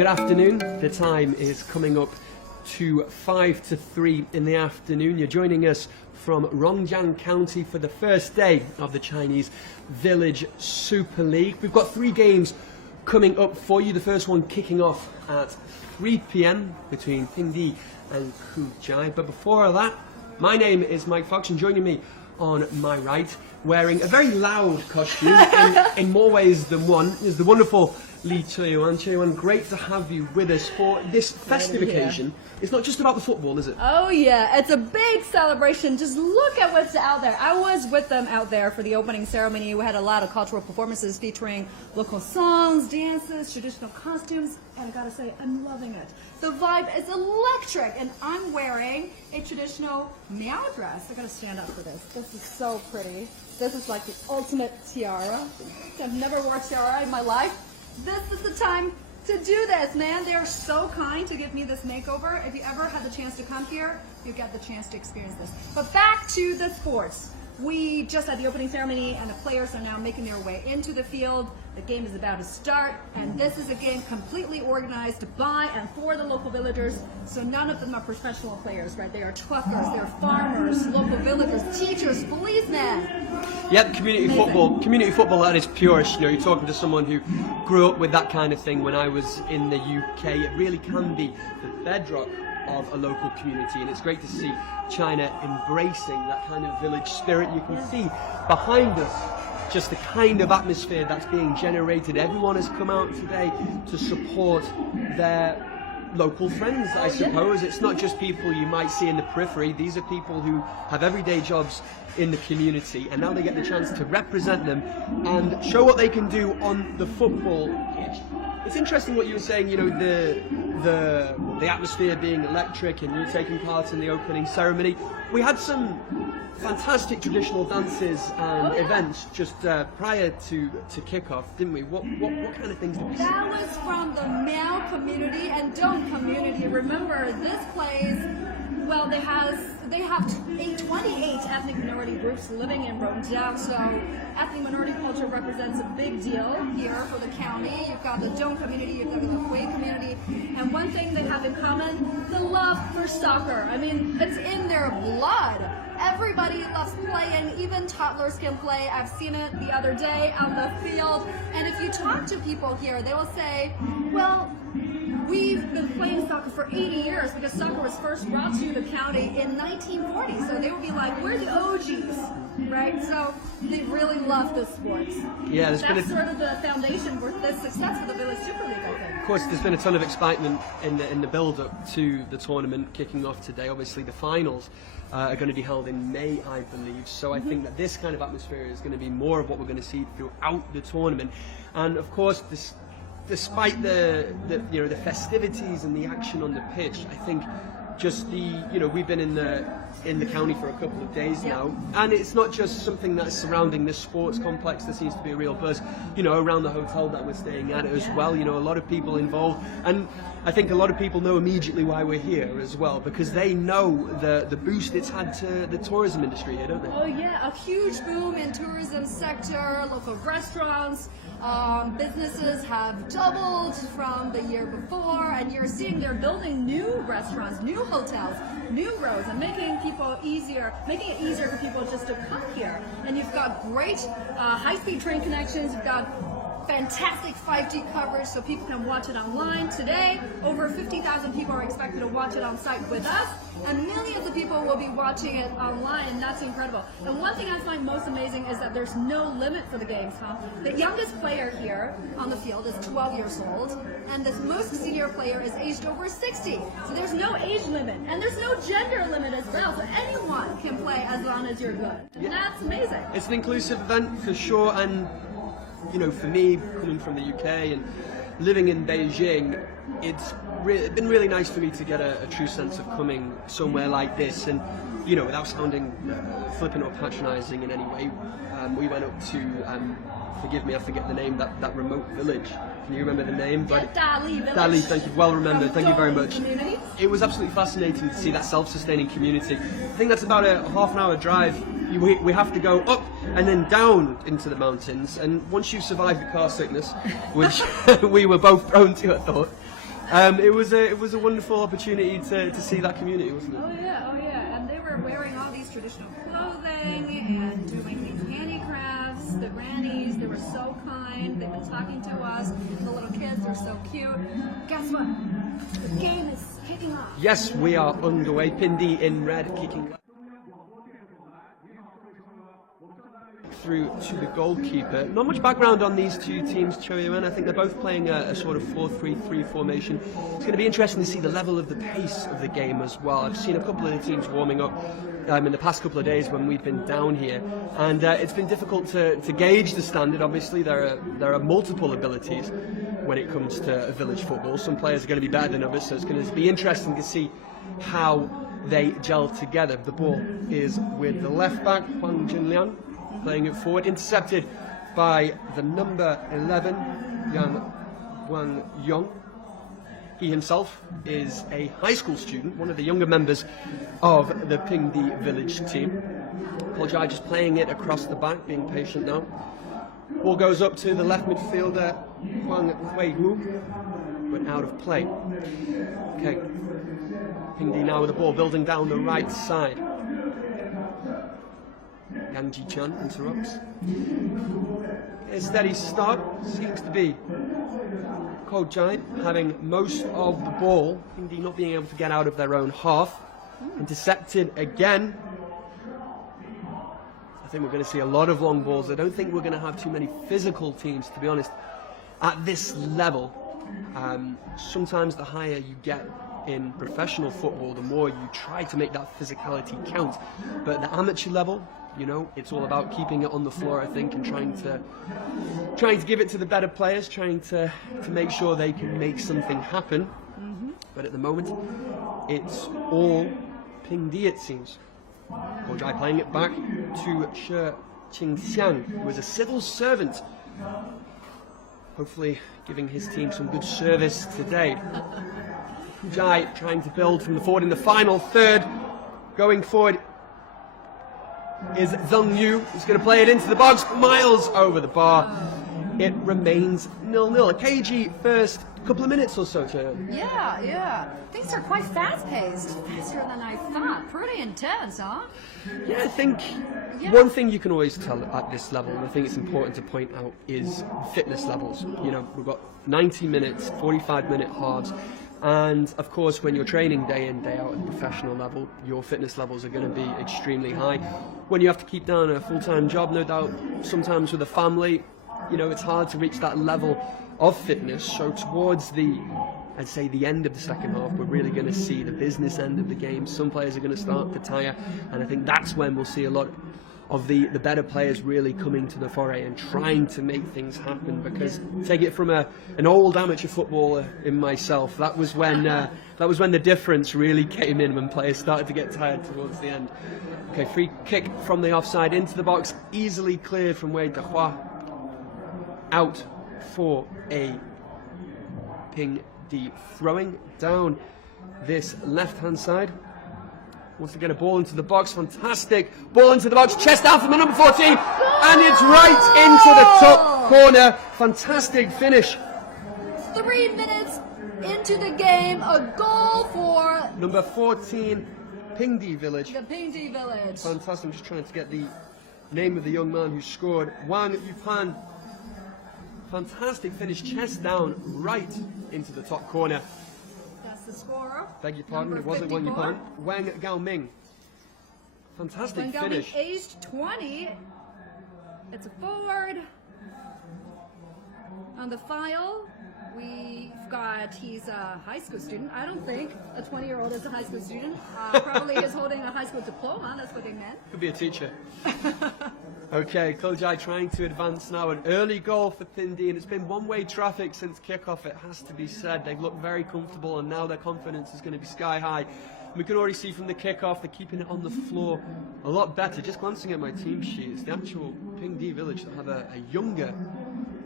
Good afternoon. The time is coming up to 5 to 3 in the afternoon. You're joining us from Rongjiang County for the first day of the Chinese Village Super League. We've got 3 games coming up for you. The first one kicking off at 3 p.m. between Pingdi and Guizhou. But before that, my name is Mike Fox, and joining me on my right, wearing a very loud costume in more ways than one, is the wonderful Li Cheiyuan. Cheiyuan, great to have you with us for this festive occasion. It's not just about the football, is it? Oh yeah, it's a big celebration. Just look at what's out there. I was with them out there for the opening ceremony. We had a lot of cultural performances featuring local songs, dances, traditional costumes, and I gotta say, I'm loving it. The vibe is electric, and I'm wearing a traditional Miao dress. I gotta stand up for this. This is so pretty. This is like the ultimate tiara. I've never worn tiara in my life. This is the time to do this, man. They are so kind to give me this makeover. If you ever had the chance to come here, you get the chance to experience this. But back to the sports. We just had the opening ceremony, and the players are now making their way into the field. The game is about to start, and this is a game completely organized by and for the local villagers. So none of them are professional players, right? They are truckers, they're farmers, local villagers, teachers, policemen. Yeah, community football at its purest. You know, you're talking to someone who grew up with that kind of thing when I was in the UK. It really can be the bedrock of a local community, and it's great to see China embracing that kind of village spirit. You can see behind us just the kind of atmosphere that's being generated. Everyone has come out today to support their local friends, I suppose. It's not just people you might see in the periphery. These are people who have everyday jobs in the community, and now they get the chance to represent them and show what they can do on the football pitch. It's interesting what you were saying, you know, the atmosphere being electric and you taking part in the opening ceremony. We had some fantastic traditional dances and events just prior to kickoff, didn't we? What kind of things did we see? That was from the Miao community and Dong community. Remember, this place, well, they have 28 ethnic minority groups living in Rongjiang, so ethnic minority culture represents a big deal here for the county. You've got the Dong community, you've got the Hui community, and one thing they have in common, the love for soccer. I mean, it's in their blood. Everybody loves playing, even toddlers can play. I've seen it the other day on the field, and if you talk to people here, they will say, well, we've been playing soccer for 80 years because soccer was first brought to the county in 1940. So they would be like, we're the OGs, right? So they really love this sport. Yeah, that's sort of the foundation for the success of the Village Super League, I think. Of course, there's been a ton of excitement in the build-up to the tournament kicking off today. Obviously, the finals are going to be held in May, I believe. So I think that this kind of atmosphere is going to be more of what we're going to see throughout the tournament. And of course, despite the festivities and the action on the pitch, I think just we've been in the county for a couple of days now, and it's not just something that's surrounding this sports complex. There seems to be a real buzz, around the hotel that we're staying at as well. A lot of people involved, and I think a lot of people know immediately why we're here as well, because they know the boost it's had to the tourism industry here, don't they? Oh yeah, a huge boom in tourism sector, local restaurants. Businesses have doubled from the year before, and you're seeing they're building new restaurants, new hotels, new roads, and making it easier for people just to come here. And you've got great high-speed train connections. You've got fantastic 5G coverage so people can watch it online. Today, over 50,000 people are expected to watch it on site with us, and millions of people will be watching it online, and that's incredible. And one thing I find most amazing is that there's no limit for the games, The youngest player here on the field is 12 years old, and the most senior player is aged over 60. So there's no age limit, and there's no gender limit as well, so anyone can play as long as you're good. And that's amazing. It's an inclusive event for sure, and for me, coming from the UK and living in Beijing, it's been really nice for me to get a true sense of coming somewhere like this, and without sounding flippant or patronising in any way, we went up to, forgive me, I forget the name, that remote village. Can you remember the name? Dali Village. Dali, thank you, well remembered, thank you very much. Community. It was absolutely fascinating to see that self-sustaining community. I think that's about a half an hour drive. We have to go up and then down into the mountains, and once you survive the car sickness, which we were both prone to, I thought, It was a wonderful opportunity to see that community, wasn't it? Oh yeah, and they were wearing all these traditional clothing and doing these handicrafts. The grannies, they were so kind. They've been talking to us. The little kids are so cute. Guess what? The game is kicking off. Yes, we are underway. Pindi in red, kicking through to the goalkeeper. Not much background on these two teams, Cho Yuan. I think they're both playing a sort of 4-3-3 formation. It's going to be interesting to see the level of the pace of the game as well. I've seen a couple of the teams warming up in the past couple of days when we've been down here, and it's been difficult to gauge the standard. Obviously, there are multiple abilities when it comes to village football. Some players are going to be better than others, so it's going to be interesting to see how they gel together. The ball is with the left back, Huang Junlian, playing it forward, intercepted by the number 11, Yang Wang Yong. He himself is a high school student, one of the younger members of the Pingdi village team. Guizhou just playing it across the back, being patient now. Ball goes up to the left midfielder, Huang Huihu, but out of play. Okay, Pingdi now with the ball, building down the right side. Yang Ji-chan interrupts. A steady start seems to be Guizhou having most of the ball, Pingdi not being able to get out of their own half. Intercepted again. I think we're going to see a lot of long balls. I don't think we're going to have too many physical teams, to be honest, at this level. Sometimes the higher you get in professional football, the more you try to make that physicality count. But at the amateur level, you know, it's all about keeping it on the floor, I think, and trying to give it to the better players, trying to make sure they can make something happen. But at the moment, it's all Pingdi, it seems. Guizhou playing it back to Shi Qingxiang, who is a civil servant. Hopefully giving his team some good service today. Guizhou trying to build from the forward in the final third. Going forward is Zheng Yu. He's going to play it into the box, miles over the bar. It remains 0-0. A cagey first couple of minutes or so, Chayan. Yeah. Things are quite fast-paced. Faster than I thought. Pretty intense, huh? Yeah, I think one thing you can always tell at this level, and I think it's important to point out, is fitness levels. You know, we've got 90 minutes, 45-minute halves. And of course, when you're training day in, day out at the professional level, your fitness levels are going to be extremely high. When you have to keep down a full-time job, no doubt, sometimes with a family, you know, it's hard to reach that level of fitness. So towards I'd say the end of the second half, we're really going to see the business end of the game. Some players are going to start to tire, and I think that's when we'll see a lot of the better players really coming to the foray and trying to make things happen. Because take it from an old amateur footballer in myself, that was when the difference really came in, when players started to get tired towards the end. Okay, free kick from the offside into the box, easily cleared from Wei Dehua. Out for a Pingdi, throwing down this left-hand side. Wants to get a ball into the box. Fantastic ball into the box. Chest down from the number 14, and it's right into the top corner. Fantastic finish. 3 minutes into the game, a goal for number 14, Pingdi Village. the Pingdi village. Fantastic. I'm just trying to get the name of the young man who scored. Wang Yupan. Fantastic finish, chest down, right into the top corner. That's the scorer. Beg your pardon, Number it wasn't Wang 54. Yupan. Wang Gaoming. Fantastic Wang Gaoming, finish. aged 20. It's a forward. On the file, we've got, he's a high school student. I don't think a 20-year-old is a high school student. Probably is holding a high school diploma, that's what they meant. Could be a teacher. Okay, Guizhou trying to advance now. An early goal for Pingdi, and it's been one-way traffic since kickoff, it has to be said. They've looked very comfortable, and now their confidence is going to be sky high. We can already see from the kickoff, they're keeping it on the floor a lot better. Just glancing at my team sheet, it's the actual Pingdi village that have a younger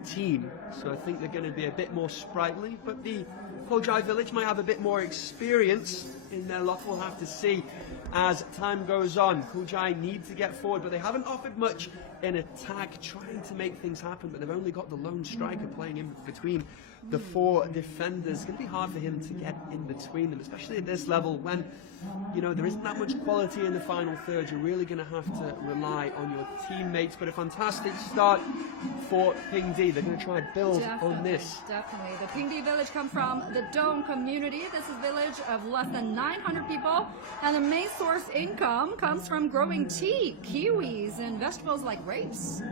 team, so I think they're going to be a bit more sprightly, but the Guizhou village might have a bit more experience in their lot. We'll have to see as time goes on. Guizhou need to get forward, but they haven't offered much in attack, trying to make things happen, but they've only got the lone striker playing in between the 4 defenders. It's going to be hard for him to get in between them, especially at this level when, you know, there isn't that much quality in the final third. You're really going to have to rely on your teammates, but a fantastic start for Pingdi. They're going to try and build on this. Definitely. The Pingdi village comes from the Dome community. This is a village of less than 900 people, and the main source income comes from growing tea, kiwis, and vegetables like grapes.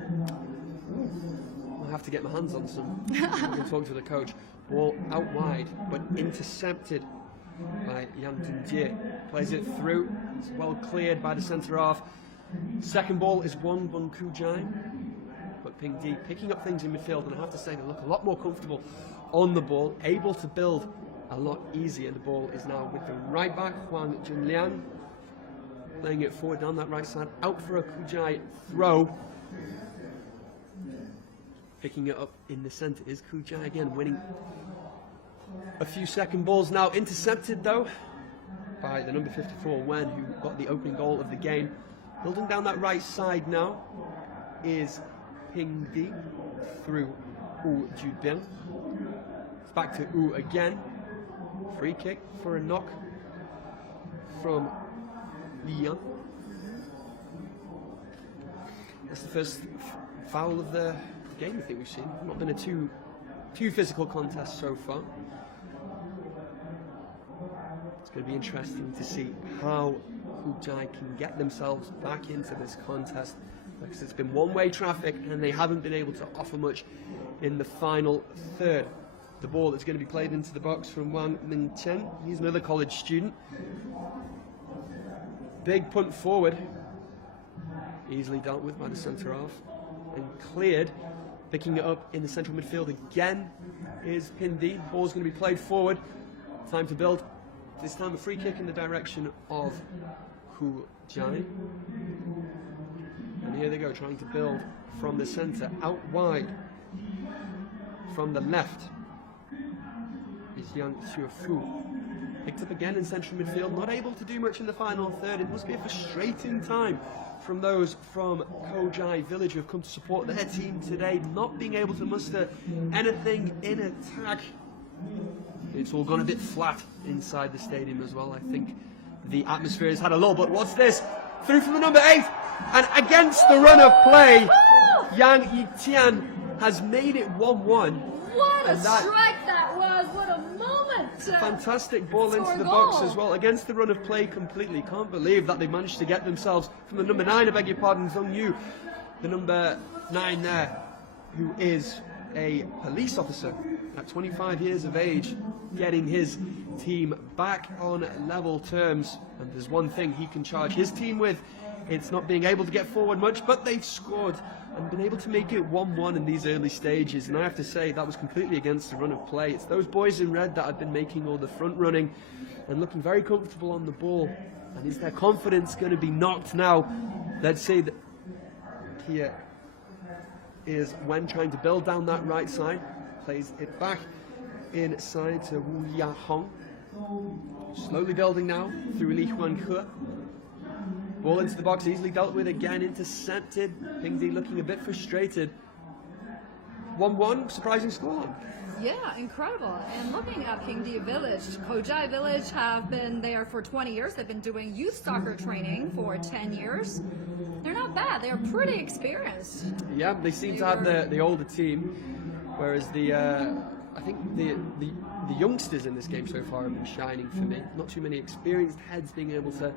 I'll have to get my hands on some. I can talk to the coach. Ball out wide, but intercepted by Yang Tunjie. Plays it through. It's well cleared by the centre half. Second ball is won by Guizhou, but Pingdi picking up things in midfield, and I have to say they look a lot more comfortable on the ball, able to build a lot easier. The ball is now with the right back, Huang Junliang, playing it forward down that right side, out for a Guizhou throw. Picking it up in the centre is Guizhou again, winning a few second balls now. Intercepted though by the number 54, Wen, who got the opening goal of the game. Building down that right side now is Pingdi through Wu Jubian. It's back to Wu again. Free kick for a knock from Liang. That's the first foul of the game I think we've seen. Not been a too physical contest so far. It's going to be interesting to see how Guizhou can get themselves back into this contest, because it's been one-way traffic and they haven't been able to offer much in the final third. The ball that's going to be played into the box from Wang Mingchen. He's another college student. Big punt forward, easily dealt with by the centre half and cleared. Picking it up in the central midfield again is Pingdi. Ball's going to be played forward. Time to build. This time a free kick in the direction of Guizhou. And here they go, trying to build from the centre, out wide. From the left is Yang Xiufu. Picked up again in central midfield, not able to do much in the final third. It must be a frustrating time from those from Guizhou village who have come to support their team today, not being able to muster anything in attack. It's all gone a bit flat inside the stadium as well. I think the atmosphere has had a lull, but what's this? Through from the number 8, and against the run of play, Yang Yitian has made it 1-1. What a strike that was! What a moment! Fantastic ball into the box as well, against the run of play completely. Can't believe that they managed to get themselves from the number 9, I beg your pardon, Zhong Yu, the number 9 there, who is a police officer at 25 years of age, getting his team back on level terms. And there's one thing he can charge his team with, it's not being able to get forward much, but they've scored and been able to make it 1-1 in these early stages. And I have to say that was completely against the run of play. It's those boys in red that have been making all the front running and looking very comfortable on the ball. And is their confidence going to be knocked now? Let's say that here is Wen trying to build down that right side, plays it back inside to Wu Yahong. Slowly building now through Li Huanke. Ball into the box, easily dealt with again, intercepted. Pingdi looking a bit frustrated. 1-1, surprising scoreline. Yeah, incredible. And looking at Pingdi Village, Guizhou Village have been there for 20 years. They've been doing youth soccer training for 10 years. They're not bad. They're pretty experienced. Yeah, they seem to have the older team, whereas I think the youngsters in this game so far have been shining for me. Not too many experienced heads being able to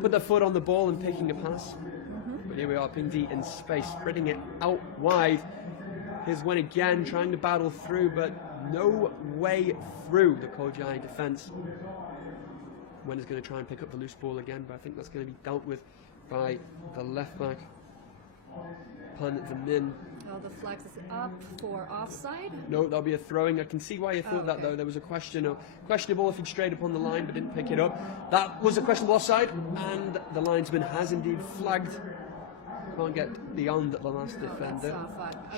put their foot on the ball and taking a pass. But here we are, Pingdi in space, spreading it out wide. Here's Wen again, trying to battle through, but no way through the Guizhou defence. Wen is going to try and pick up the loose ball again, but I think that's going to be dealt with by the left back, Pan Min. Oh, the flag is up for offside? No, that'll be a throwing. I can see why you thought that, though. There was a questionable if he'd strayed upon the line but didn't pick it up. That was a questionable offside, and the linesman has indeed flagged. Can't get beyond the last defender.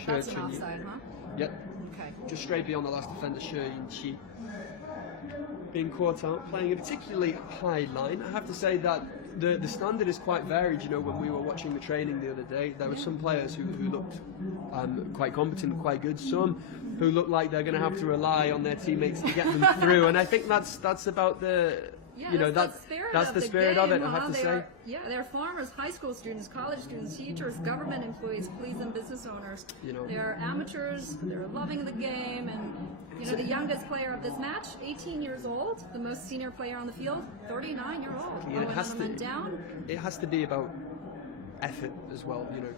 That's an offside, huh? Yep. Okay. Just straight beyond the last defender, Shi Yinqi. Being caught out, playing a particularly high line. I have to say that the standard is quite varied. You know, when we were watching the training the other day, there were some players who looked quite competent, quite good. Some who look like they're going to have to rely on their teammates to get them through. And I think that's about the. Yeah, you know, that's the spirit of it, I have to say. They're farmers, high school students, college students, teachers, government employees, police and business owners. You know, they're amateurs, they're loving the game, and you know, the youngest player of this match, 18 years old, the most senior player on the field, 39-year-old. Yeah, it has to be about effort as well. You know,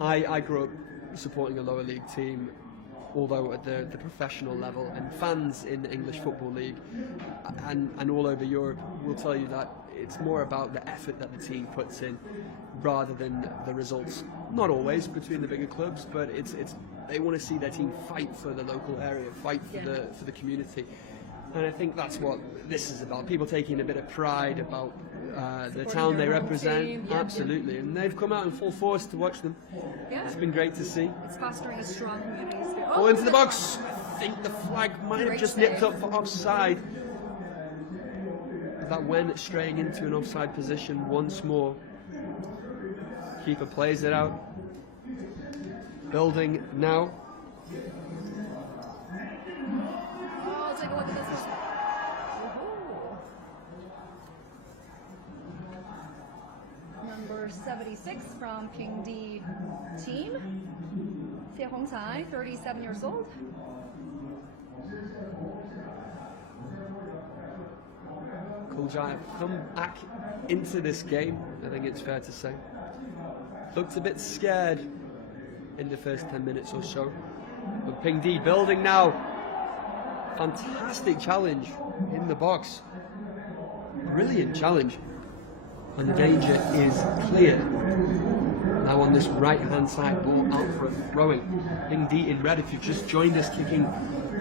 I grew up supporting a lower league team, although at the professional level, and fans in the English Football League and all over Europe will tell you that it's more about the effort that the team puts in rather than the results. Not always between the bigger clubs, but it's they want to see their team fight for the local area, fight for the community. And I think that's what this is about. People taking a bit of pride about the town they represent. Absolutely. And they've come out in full force to watch them. Yeah. It's been great to see. It's fostering a strong community spirit. Oh, into the box. I think the flag might have just nipped up for offside. That went straying into an offside position once more. Keeper plays it out. Building now. Take a look at this one. Number 76 from Pingdi team. Xie Hongcai, 37 years old. Guizhou have come back into this game, I think it's fair to say. Looked a bit scared in the first 10 minutes or so. But Pingdi building now. Fantastic challenge in the box. Brilliant challenge. And the danger is clear. Now on this right-hand side, ball out for a throw-in. Pingdi in red, if you've just joined us, kicking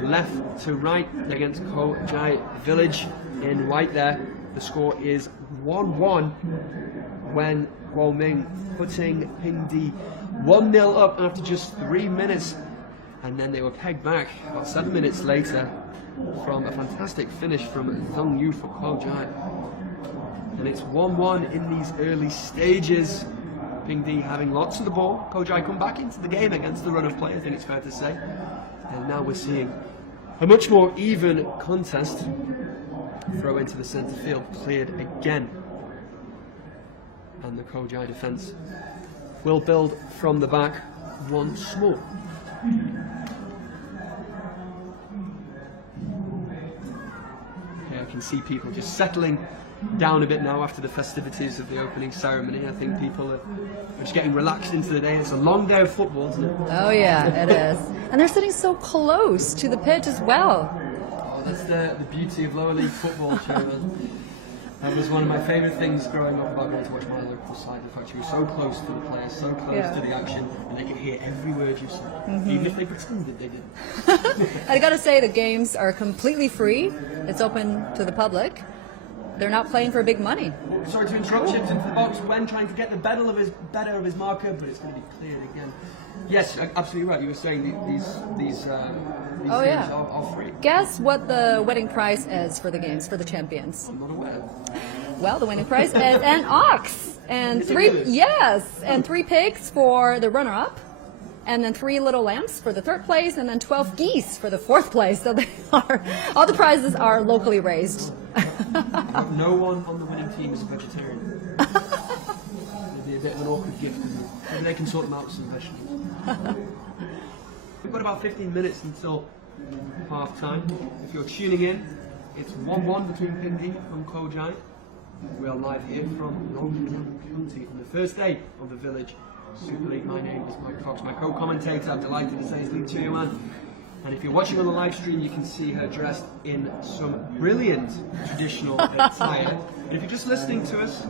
left to right against Guizhou Village in white there. The score is 1-1 when Guoming putting Pingdi 1-0 up after just 3 minutes. And then they were pegged back about 7 minutes later from a fantastic finish from Zhong Yu for Guizhou. And it's 1-1 in these early stages. Pingdi having lots of the ball. Guizhou come back into the game against the run of play, I think it's fair to say. And now we're seeing a much more even contest. Throw into the centre field, cleared again. And the Guizhou defence will build from the back once more. I can see people just settling down a bit now after the festivities of the opening ceremony. I think people are just getting relaxed into the day. It's a long day of football, isn't it? Oh yeah, it is. And they're sitting so close to the pitch as well. Oh, that's the beauty of lower league football, Sharon. That was one of my favourite things growing up about going to watch my local side. The fact you were so close to the players, so close to the action, and they could hear every word you said, even if they pretended they didn't. I gotta say, the games are completely free. It's open to the public. They're not playing for big money. Sorry to interrupt you. Into the box when trying to get the better of his marker, but it's going to be cleared again. Yes, absolutely right. You were saying these games are free. Guess what the winning prize is for the games, for the champions? I'm not aware. Well, the winning prize is an ox and three pigs for the runner-up, and then 3 little lambs for the 3rd place, and then 12 geese for the 4th place. So all the prizes are locally raised. No one on the winning team is a vegetarian. It'd be a bit of an awkward gift, isn't it? Maybe they can sort them out with some vegetables. We've got about 15 minutes until half time. If you're tuning in, it's 1-1 between Pingdi and Guizhou. We are live here from Nottingham County on the first day of the Village Super League. My name is Mike Fox, my co-commentator. I'm delighted to say is League 2 man. And if you're watching on the live stream, you can see her dressed in some brilliant traditional attire. And if you're just listening to us,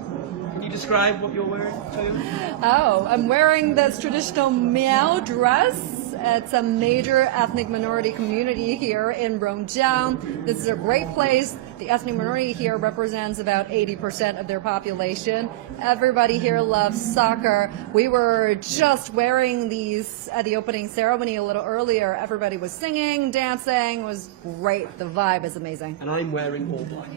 can you describe what you're wearing, Taylor? Oh, I'm wearing this traditional Miao dress, It's a major ethnic minority community here in Rongjiang. This is a great place. The ethnic minority here represents about 80% of their population. Everybody here loves soccer. We were just wearing these at the opening ceremony a little earlier. Everybody was singing, dancing. It was great. The vibe is amazing. And I'm wearing all black.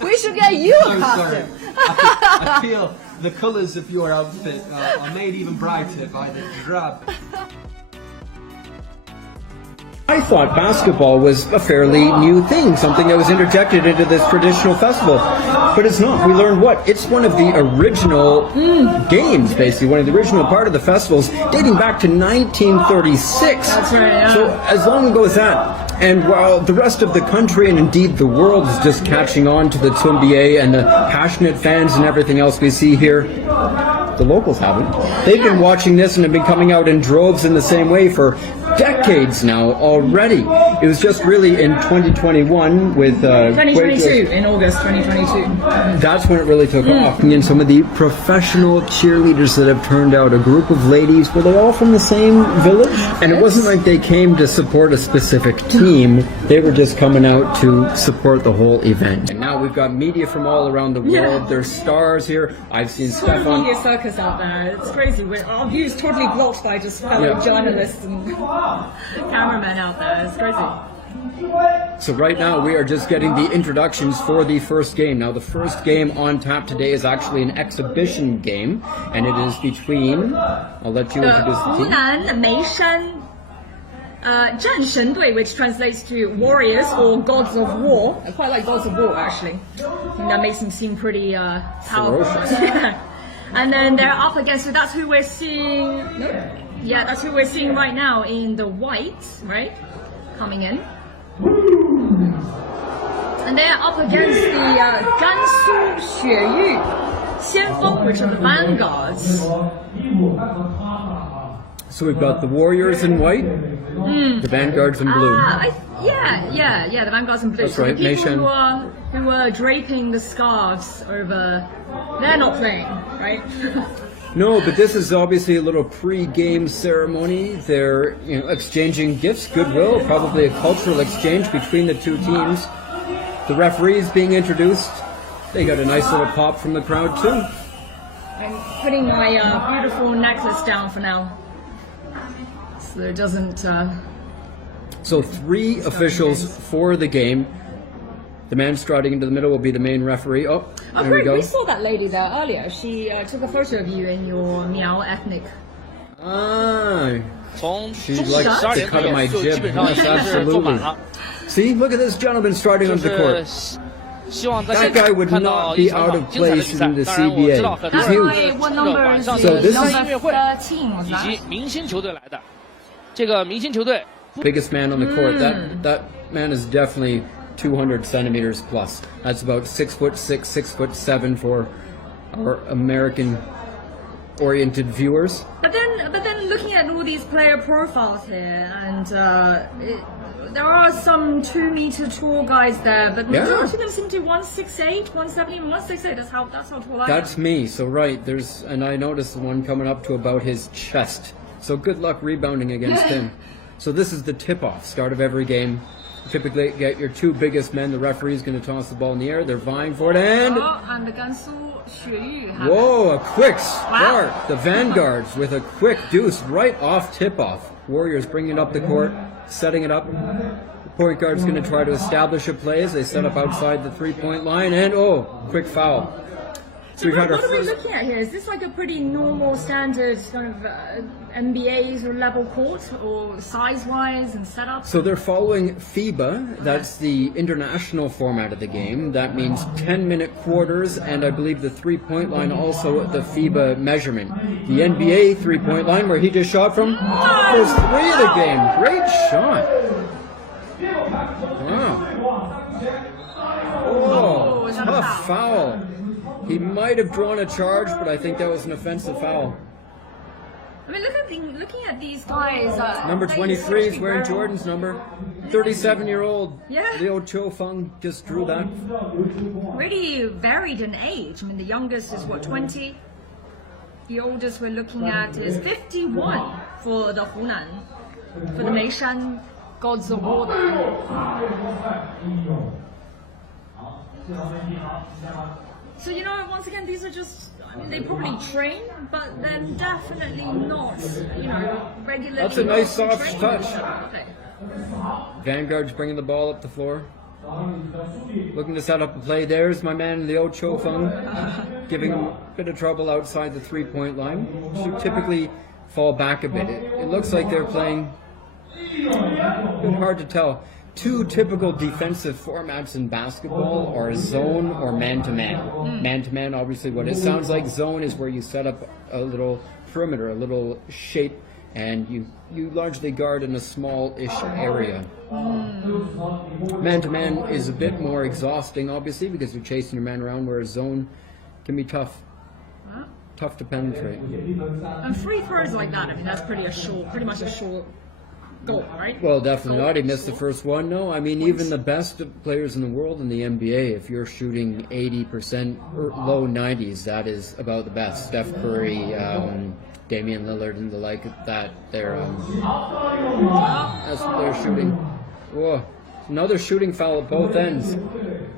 We should get you a I'm sorry. costume. I feel the colours of your outfit are made even brighter by the drab. I thought basketball was a fairly new thing, something that was interjected into this traditional festival. But it's not. We learned what? It's one of the original games, basically, one of the original part of the festivals, dating back to 1936. That's right, yeah. So as long ago as that. And while the rest of the country and indeed the world is just catching on to the Tumbier and the passionate fans and everything else we see here, the locals haven't. They've been watching this and have been coming out in droves in the same way for decades now already. It was just really in 2021 with 2022, in August 2022. that's when it really took off. And some of the professional cheerleaders that have turned out, a group of ladies, were they all from the same village? And it wasn't like they came to support a specific team. They were just coming out to support the whole event. And now we've got media from all around the world. Yeah. There's stars here. I've seen Total Stefan. media circus out there. It's crazy. Our view is totally blocked by just fellow journalists and cameramen out there. It's crazy. So right now we are just getting the introductions for the first game. Now the first game on tap today is actually an exhibition game, and it is between, I'll let you introduce the team. 湖南眉山 战神队, which translates to warriors or gods of war. I quite like gods of war actually. I think that makes them seem pretty powerful. Ferocious. Yeah. And then they're up against, so that's who we're seeing. Yeah, that's who we're seeing right now in the white, right? Coming in. And they're up against the Gansu Xueyu Xianfeng, which are the vanguards. So we've got the warriors in white, the vanguards in blue. Yeah, the vanguards in blue. That's So the right, people nation. who are draping the scarves over, they're not playing, right? No, but this is obviously a little pre-game ceremony. They're exchanging gifts, goodwill, probably a cultural exchange between the two teams. The referees being introduced. They got a nice little pop from the crowd too. I'm putting my beautiful necklace down for now, so it doesn't. So 3 officials for the game. The man striding into the middle will be the main referee. Oh, there we great! go. We saw that lady there earlier. She took a photo of you in your Miao ethnic. Ah, 从 she 中午 likes 12 the 点 cut of my 就基 jib. 本上已 Yes, 经是坐满 absolutely. 了， See, look at this gentleman striding 就 onto the court. 是希望在 That 现 guy 场 would 看 not 到 be 一场 out 场 of 精彩的 place 比赛。 in the 当然，我知道 CBA. 很多 He's 人 huge. 是 What 冲着 number 晚 is 上 So 的 this 音 is- 乐会 team was 以 that? 及明星球队来的。这个明星球队 Biggest man on the court. That man is definitely 200 centimeters plus. That's about 6'6", 6'7" for our American-oriented viewers. But then looking at all these player profiles here, and there are some 2-meter tall guys there, but Yeah. majority of them seem to be 168, 170, 168. That's how tall I am. That's me. So right, and I noticed the one coming up to about his chest. So good luck rebounding against him. So this is the tip-off, start of every game. Typically get your 2 biggest men. The referee's going to toss the ball in the air. They're vying for it, and And the Gansu Xueyu have whoa, a quick start. The vanguards with a quick deuce right off tip-off. Warriors bringing it up the court, setting it up. The point guard's going to try to establish a play as they set up outside the 3-point line, and quick foul. So we've had our What are we first. looking at here? Is this like a pretty normal, standard kind of NBA sort of level court, or size-wise and setup? So they're following FIBA. That's the international format of the game. That means 10-minute quarters, and I believe the 3-point line also the FIBA measurement. The NBA 3-point line, where he just shot from, first 3 of the game. Great shot. Wow. Oh, is that a tough foul. He might have drawn a charge, but I think that was an offensive foul. I mean, looking at these guys. Number they 23 is essentially wearing wear- Jordan's number. 37-year-old Yeah. Liu Chou-Feng just drew that. Really varied in age. I mean, the youngest is what, 20? The oldest we're looking at is 51. for the Hunan, for the Meishan gods of war there. So, you know, once again, these are just, I mean, they probably train, but they're definitely not, you know, regularly. That's a nice soft training. touch. Okay. Vanguard's bringing the ball up the floor. Looking to set up a play. There's my man Liu Chofeng, giving him a bit of trouble outside the three-point line. Should typically fall back a bit. It looks like they're playing, a bit hard to tell. Two typical defensive formats in basketball are zone or man-to-man. Man-to-man, obviously what it sounds like. Zone is where you set up a little perimeter, a little shape, and you largely guard in a small-ish area. Man-to-man is a bit more exhausting, obviously, because you're chasing your man around, whereas zone can be tough. Tough to penetrate. And free throws like that, I mean, that's pretty much a short goal, right? Well, definitely Goal, not. He missed the short. first one. No, I mean, even the best players in the world in the NBA, if you're shooting 80% or low 90s, that is about the best. Steph Curry, Damian Lillard, and the like that. That's what they're shooting. Whoa, another shooting foul at both ends.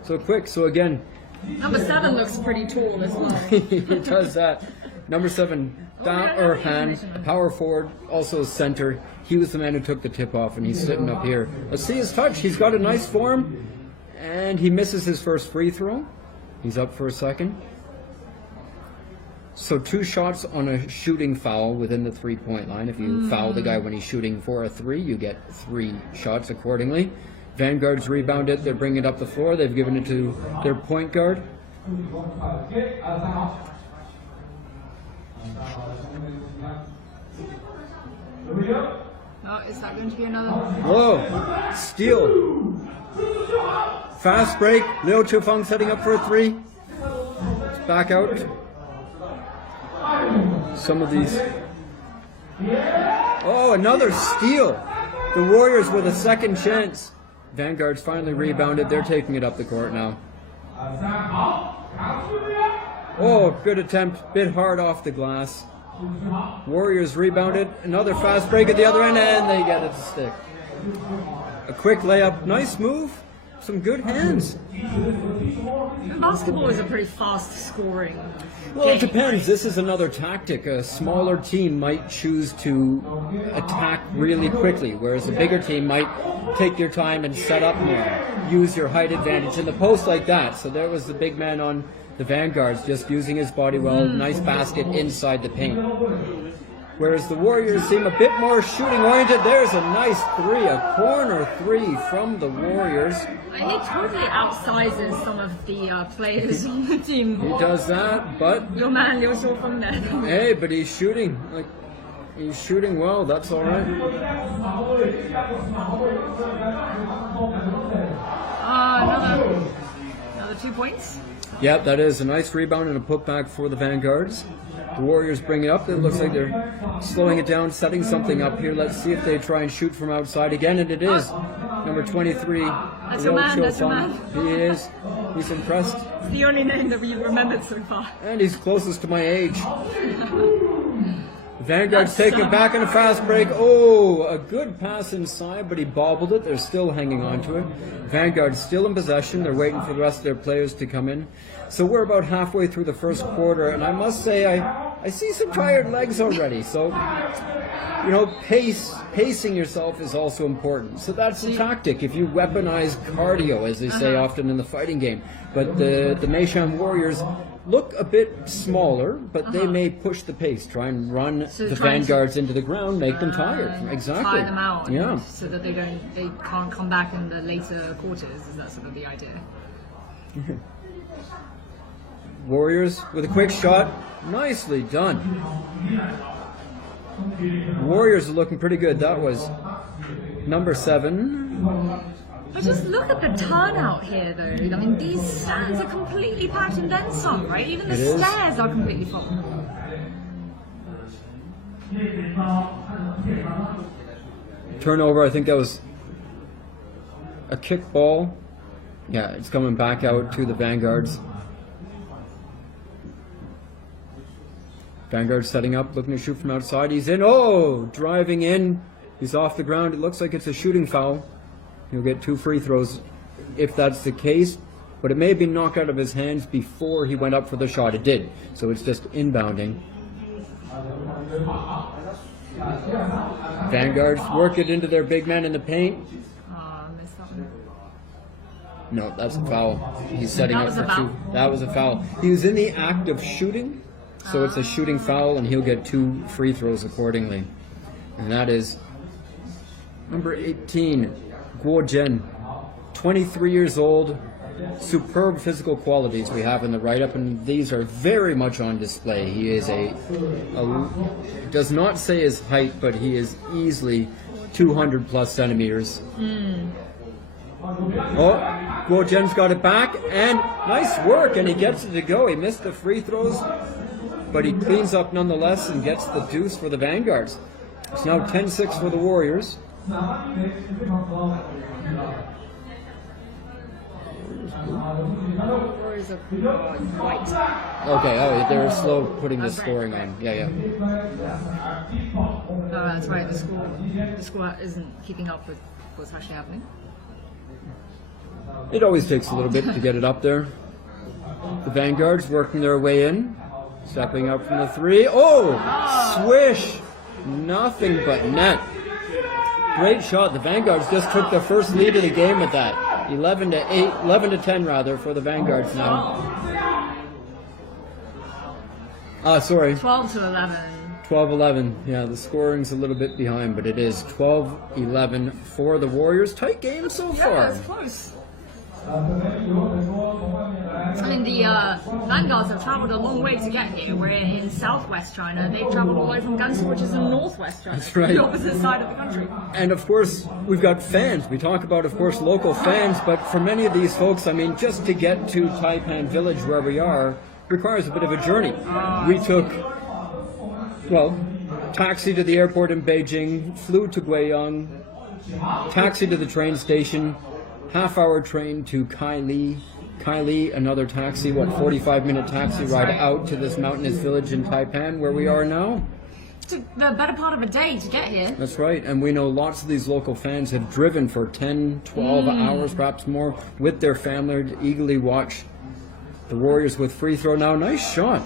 So quick. So again, Number 7 looks pretty tall as well. he does that. Number 7, Han, power forward, also center. He was the man who took the tip off, and he's sitting up here. Let's see his touch. He's got a nice form, and he misses his first free throw. He's up for a second. So 2 shots on a shooting foul within the three-point line. If you foul the guy when he's shooting for a 3, you get 3 shots accordingly. Vanguard's rebounded. They're bringing it up the floor. They've given it to their point guard. Oh, is that going to be another? Whoa! Steal. Fast break. Liu Chufeng setting up for a 3. Back out. Some of these. Oh, another steal. The Warriors with a second chance. Vanguard's finally rebounded. They're taking it up the court now. Oh, good attempt. Bit hard off the glass. Warriors rebounded. Another fast break at the other end, and they get it to stick. A quick layup. Nice move. Some good hands. Basketball is a pretty fast scoring Well, it game, depends. right? This is another tactic. A smaller team might choose to attack really quickly, whereas a bigger team might take your time and set up more, use your height advantage in the post like that. So there was the big man on the Vanguards just using his body well. Nice basket inside the paint. Whereas the Warriors seem a bit more shooting oriented. There's a nice 3, a corner 3 from the Warriors. He totally outsizes some of the players on the team. He does that, but Your man Liu Xiaofeng there. hey, but he's shooting. He's shooting well. That's all right. Another 2 points. Yep, that is a nice rebound and a putback for the Vanguards. The Warriors bring it up. It looks like they're slowing it down, setting something up here. Let's see if they try and shoot from outside again, and it is. Number 23. That's your man, that's your man. He is. He's impressed. It's the only name that we've remembered so far. And he's closest to my age. Vanguard's taking it back in a fast break. Oh, a good pass inside, but he bobbled it. They're still hanging on to it. Vanguard's still in possession. They're waiting for the rest of their players to come in. So we're about halfway through the first quarter, and I must say I see some tired legs already. So, you know, pacing yourself is also important. So that's the tactic. If you weaponize cardio, as they say often in the fighting game. But the Meishan Warriors look a bit smaller, but they may push the pace, try and run So the trying to- Vanguards into the ground, make them tired. Exactly. Tire them out. Yeah. So that they can't come back in the later quarters. Is that sort of the idea? Warriors with a quick shot. Nicely done. Warriors are looking pretty good. That was number 7. But just look at the turnout here, though. I mean, these stands are completely packed and then some, right? Even the It is. stairs are completely full. Turnover, I think that was a kick ball. Yeah, it's coming back out to the Vanguards. Vanguard setting up, looking to shoot from outside. He's in. Oh, driving in. He's off the ground. It looks like it's a shooting foul. He'll get 2 free throws if that's the case. But it may have been knocked out of his hands before he went up for the shot. It did. So it's just inbounding. Vanguards work it into their big man in the paint. Missed that one. No, that's a foul. He's setting That up was a for foul. 2. That was a foul. He was in the act of shooting, so it's a shooting foul, and he'll get 2 free throws accordingly. And that is number 18, Guizhou, 23 years old. Superb physical qualities we have in the write-up, and these are very much on display. He is does not say his height, but he is easily 200 plus centimeters. Oh, Guizhou's got it back, and nice work, and he gets it to go. He missed the free throws, but he cleans up nonetheless and gets the deuce for the Vanguards. It's now 10-6 for the Warriors. Warriors are white. Okay, oh, they're slow putting the scoring on. Yeah. That's right. The score isn't keeping up with what's actually happening. It always takes a little bit to get it up there. The Vanguards working their way in, stepping up from the 3. Oh, swish! Nothing but net. Great shot. The Vanguards just took the first lead of the game with that. 11 to 10 rather for the Vanguards now. Sorry. 12 to 11. 12-11. Yeah, the scoring's a little bit behind, but it is 12-11 for the Warriors. Tight game so Yeah, far. it's close. I mean, the Vanguards have traveled a long way to get here. We're in southwest China. They've traveled all the way from Guizhou, which is in northwest China. That's right. The opposite side of the country. And of course, we've got fans. We talk about, of course, local fans, but for many of these folks, I mean, just to get to Taipan Village where we are requires a bit of a journey. We took, taxi to the airport in Beijing, flew to Guiyang, taxi to the train station, half-hour train to Kaili, another taxi, 45-minute taxi ride out to this mountainous village in Taipan where we are now. Took the better part of a day to get here. That's right, and we know lots of these local fans have driven for 10, 12 hours, perhaps more, with their family to eagerly watch the Warriors with free throw now. Nice shot.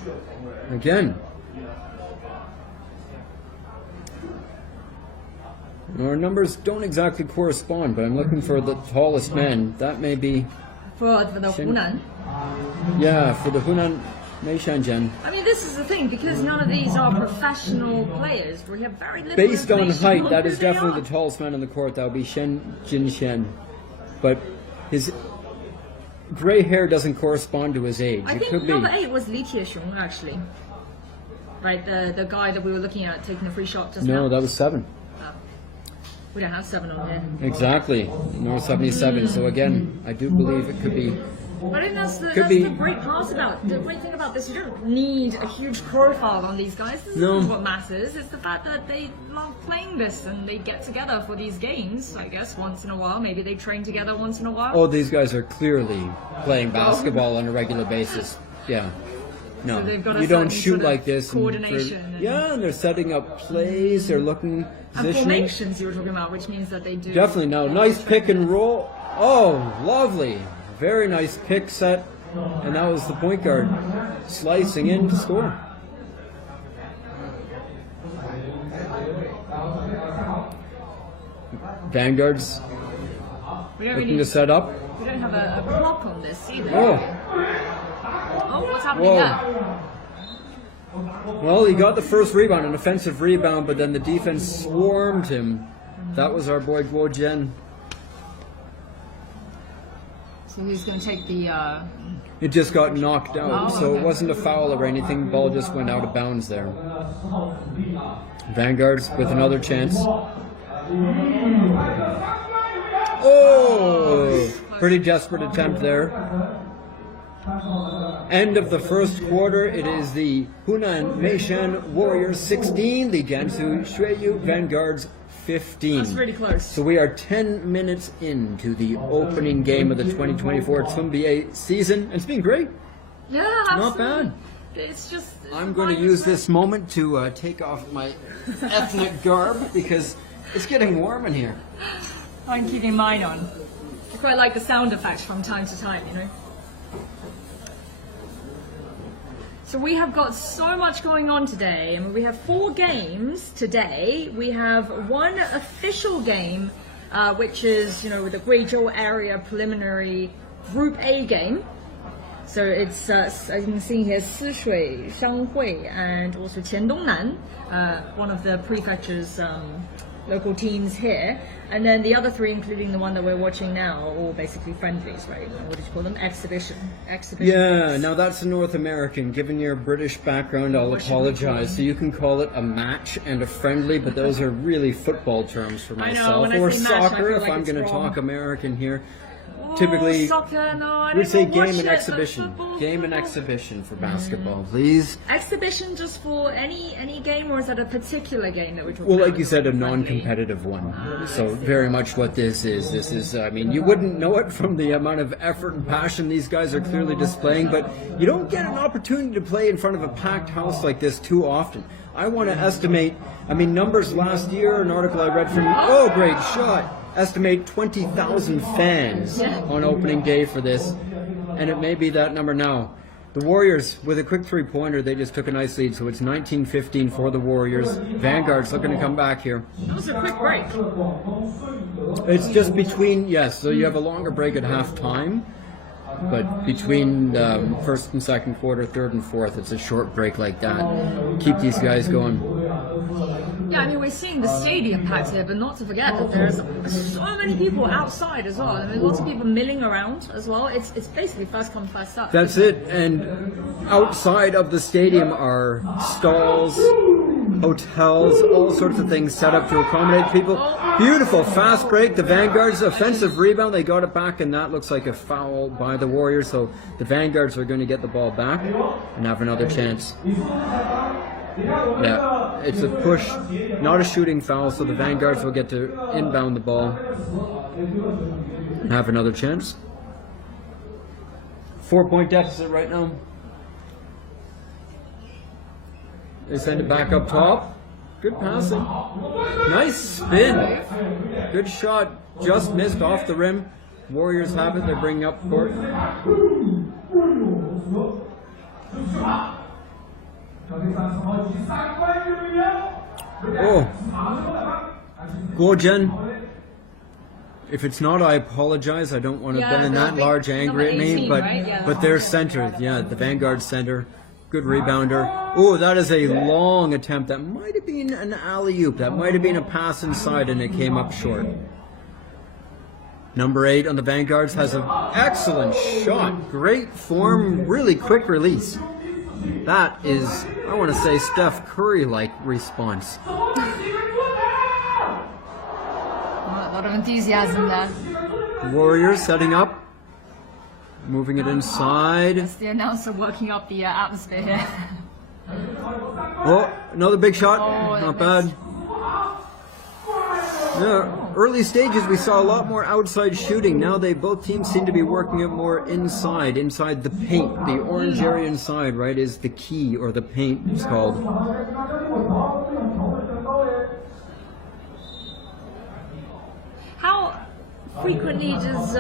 Again. Our numbers don't exactly correspond, but I'm looking for the tallest man. That may be... For the Hunan. Yeah, for the Hunan Meishanjian. I mean, this is the thing, because none of these are professional players. We have very little Based on information height, on that who is they definitely are. the tallest man in the court. That would be Shen Jinshen. But his gray hair doesn't correspond to his age. I It think could be. number 8 was Li Tiexiong, actually. Right, the guy that we were looking at taking a free shot just now. No, that was 7. We don't have 7 on here. Exactly. Number 77. So again, I do believe it could be. But I think that's the be. great part about the great thing about this. You don't need a huge profile on these guys. This No. is what matters. It's the fact that they love playing this and they get together for these games. I guess once in a while, maybe they train together once in a while. Oh, these guys are clearly playing basketball on a regular basis. Yeah. No, So they've got a you don't certain shoot sort of like this. coordination and- Yeah, and they're setting up plays. They're looking and positioning. formations you were talking about, which means that they do Definitely no. Nice pick and roll. Oh, lovely. Very nice pick set. And that was the point guard slicing in to score. Vanguards We don't looking really, to set up. we don't have a clock on this either. Oh, Oh, what's happening whoa. there? Well, he got the first rebound, an offensive rebound, but then the defense swarmed him. That was our boy Guizhou. So who's going to take the? It just got knocked out, Oh, so it okay. wasn't a foul or anything. The ball just went out of bounds there. Vanguards with another chance. Oh! Pretty desperate attempt there. End of the first quarter. It is the Hunan Meishan Warriors 16, the Gansu Shuiyu Vanguards 15. That's really close. So we are 10 minutes into the opening game of the 2024 Tsumbier season. It's been great. Yeah, Not absolutely. bad. I'm going to use this moment to take off my ethnic garb because it's getting warm in here. I'm keeping mine on. I quite like the sound effects from time to time, you know. So we have got so much going on today. I mean, we have 4 games today. We have one official game, which is, you know, the Guizhou area preliminary Group A game. So it's, as you can see here, Sishui, Shanghui, and also Qiandongnan, one of the prefecture's local teams here. And then the other 3, including the one that we're watching now, are all basically friendlies, right? What did you call them? Exhibition. Yeah, games. now that's a North American. Given your British background, I'll apologize. So you can call it a match and a friendly, but those are really football terms for myself. Or soccer, if I'm going to talk American here. Typically, soccer, no, we say game and exhibition. Game and exhibition for basketball, please. Exhibition just for any game, or is that a particular game that we're talking Well, about? like you said, a non-competitive one. So very much what this is. This is, I mean, you wouldn't know it from the amount of effort and passion these guys are clearly displaying, but you don't get an opportunity to play in front of a packed house like this too often. I want to estimate, I mean, numbers last year, an article I read from, oh, great shot, estimate 20,000 fans on opening day for this, and it may be that number now. The Warriors, with a quick 3-pointer, they just took a nice lead, so it's 19-15 for the Warriors. Vanguard's looking to come back here. That was a quick break. It's just between, yes, so you have a longer break at halftime, but between first and second quarter, third and fourth, it's a short break like that. Keep these guys going. Yeah, I mean, we're seeing the stadium packed here, but not to forget that there's so many people outside as well. I mean, lots of people milling around as well. It's basically first come, first served. That's it, and outside of the stadium are stalls, hotels, all sorts of things set up to accommodate people. Beautiful fast break. The Vanguard's offensive rebound, they got it back, and that looks like a foul by the Warriors, so the Vanguards are going to get the ball back and have another chance. Yeah, it's a push, not a shooting foul, so the Vanguards will get to inbound the ball and have another chance. 4-point deficit right now. They send it back up top. Good passing. Nice spin. Good shot. Just missed off the rim. Warriors have it. They're bringing up court. Oh. Guozhen. If it's not, I apologize. I don't want to bend that large angry at me, but they're centered. Yeah, the Vanguard center. Good rebounder. Oh, that is a long attempt. That might have been an alley-oop. That might have been a pass inside, and it came up short. Number 8 on the Vanguards has an excellent shot. Great form, really quick release. That is, I want to say, Steph Curry-like response. A lot of enthusiasm there. Warriors setting up. Moving it inside. It's the announcer working up the atmosphere here. Oh, another big shot. Oh, Not bad. Yeah, early stages we saw a lot more outside shooting. Now both teams seem to be working it more inside the paint. The orange area inside, right, is the key, or the paint it's called. How frequently does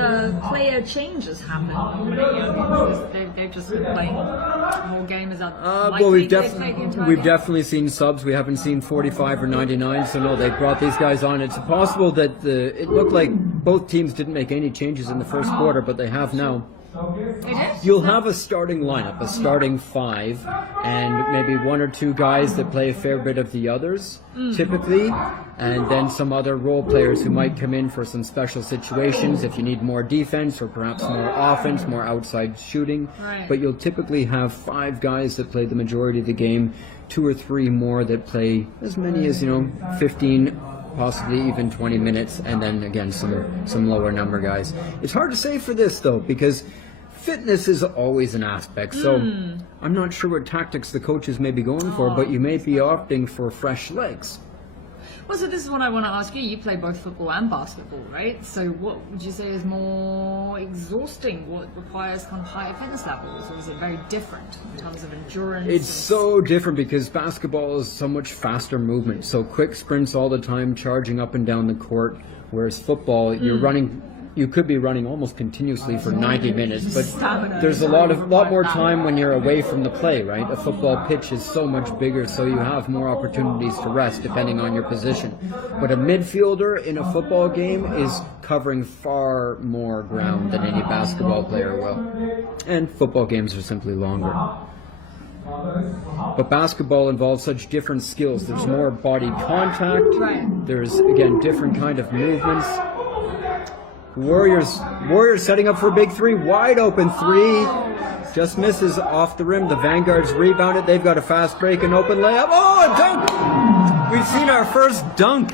player changes happen? They've just been playing more games. Well, we've definitely seen subs. We haven't seen 45 or 99, so no, they brought these guys on. It's possible that it looked like both teams didn't make any changes in the first quarter, but they have now. You'll have a starting lineup, a starting 5, and maybe 1 or 2 guys that play a fair bit of the others, typically, and then some other role players who might come in for some special situations if you need more defense or perhaps more offense, more outside shooting. Right. But you'll typically have 5 guys that play the majority of the game, 2 or 3 more that play as many as 15, possibly even 20 minutes, and then again some lower number guys. It's hard to say for this though, because fitness is always an aspect, so I'm not sure what tactics the coaches may be going for, but you may be opting for fresh legs. Well, so this is what I want to ask you. You play both football and basketball, right? So what would you say is more exhausting? What requires kind of higher fitness levels? Or is it very different in terms of endurance? It's so different because basketball is so much faster movement. So quick sprints all the time, charging up and down the court. Whereas football, you're running. You could be running almost continuously for 90 minutes, but there's a lot more time when you're away from the play, right? A football pitch is so much bigger, so you have more opportunities to rest depending on your position. But a midfielder in a football game is covering far more ground than any basketball player will. And football games are simply longer. But basketball involves such different skills. There's more body contact. There's, again, different kind of movements. Warriors setting up for a big three. Wide open three. Just misses off the rim. The Vanguards rebound it. They've got a fast break and open layup. Oh, a dunk! We've seen our first dunk.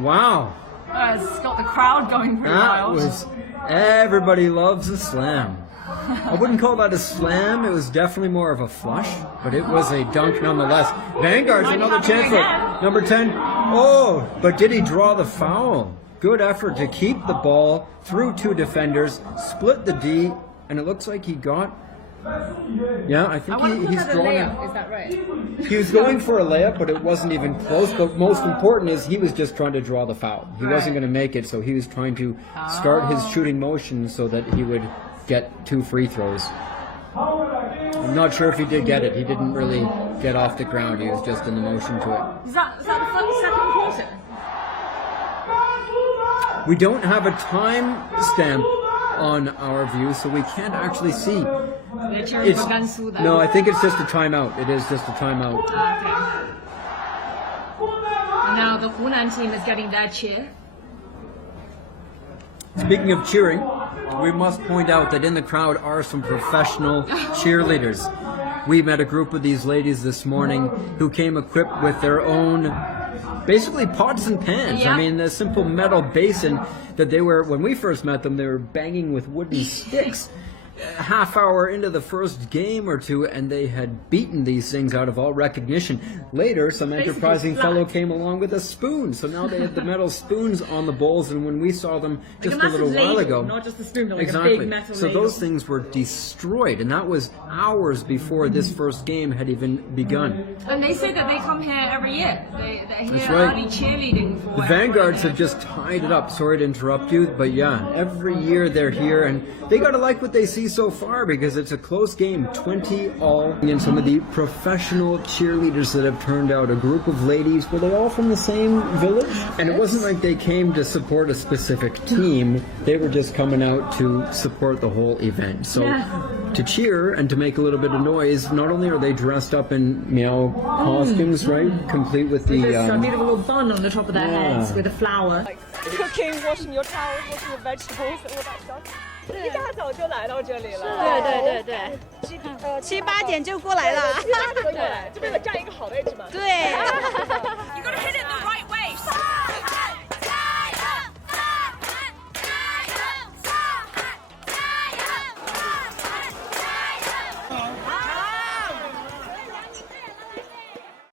Wow. It's got the crowd going pretty wild. Everybody loves a slam. I wouldn't call that a slam. It was definitely more of a flush, but it was a dunk nonetheless. Vanguards, another chance for number 10. Oh, but did he draw the foul? Good effort to keep the ball through two defenders, split the D, and it looks like he got. Yeah, I think he's drawing it. Is that right? He was going for a layup, but it wasn't even close. But most important is he was just trying to draw the foul. He wasn't going to make it, so he was trying to start his shooting motion so that he would get 2 free throws. I'm not sure if he did get it. He didn't really get off the ground. He was just in the motion to it. Is that the first, second quarter? We don't have a time stamp on our view, so we can't actually see. No, I think it's just a timeout. It is just a timeout. Okay. Now the Hunan team is getting their cheer. Speaking of cheering, we must point out that in the crowd are some professional cheerleaders. We met a group of these ladies this morning who came equipped with their own basically pots and pans. Yeah. I mean, the simple metal basin that they were, when we first met them, they were banging with wooden sticks. Half hour into the first game or two, and they had beaten these things out of all recognition. Later, some enterprising fellow came along with a spoon, so now they had the metal spoons on the bowls, and when we saw them just a little while ago, not just a spoon, but like exactly. a big metal So ladle. those things were destroyed, and that was hours before this first game had even begun. And they say that they come here every year. They're here That's right. only cheerleading for The Vanguards have just tied it up. Sorry to interrupt you, but yeah, every year they're here, and they gotta like what they see so far because it's a close game, 20-all. And some of the professional cheerleaders that have turned out, a group of ladies, were they all from the same village? And it wasn't like they came to support a specific team. They were just coming out to support the whole event. So to cheer and to make a little bit of noise, not only are they dressed up in meow costumes, right, complete with the There's a beautiful little bun on the top of their heads with a flower. Like cooking, washing your towels, washing your vegetables, all that stuff. 一大早就来到这里了。对，7、8点就过来了。7、8点就来，就为了占一个好位置嘛。对。